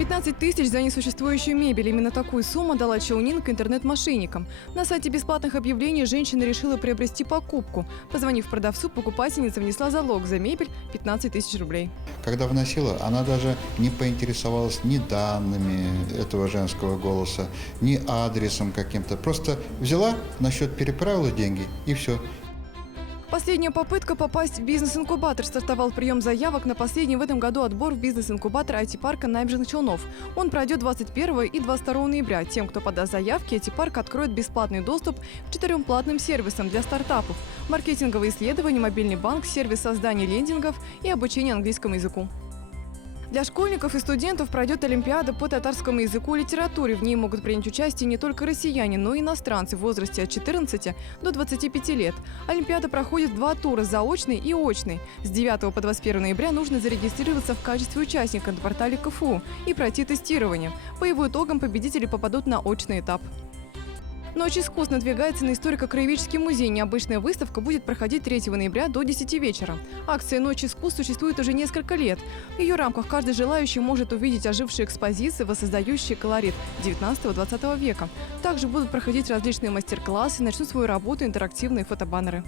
15 тысяч за несуществующую мебель. Именно такую сумму дала Чаунинка интернет-мошенникам. На сайте бесплатных объявлений женщина решила приобрести покупку. Позвонив продавцу, покупательница внесла залог за мебель 15 тысяч рублей. Когда вносила, она даже не поинтересовалась ни данными этого женского голоса, ни адресом каким-то. Просто взяла, на счет переправила деньги и все. Последняя попытка попасть в бизнес-инкубатор. Стартовал прием заявок на последний в этом году отбор в бизнес-инкубатор IT-парка Набережных Челнов. Он пройдет 21 и 22 ноября. Тем, кто подаст заявки, IT-парк откроет бесплатный доступ к 4 платным сервисам для стартапов: маркетинговые исследования, мобильный банк, сервис создания лендингов и обучение английскому языку. Для школьников и студентов пройдет Олимпиада по татарскому языку и литературе. В ней могут принять участие не только россияне, но и иностранцы в возрасте от 14 до 25 лет. Олимпиада проходит в 2 тура – заочный и очный. С 9 по 21 ноября нужно зарегистрироваться в качестве участника на портале КФУ и пройти тестирование. По его итогам победители попадут на очный этап. Ночь искусств надвигается на историко-краеведческий музей. Необычная выставка будет проходить 3 ноября до 10 вечера. Акция «Ночь искусств» существует уже несколько лет. В ее рамках каждый желающий может увидеть ожившие экспозиции, воссоздающие колорит 19-20 века. Также будут проходить различные мастер-классы, начнут свою работу интерактивные фотобаннеры.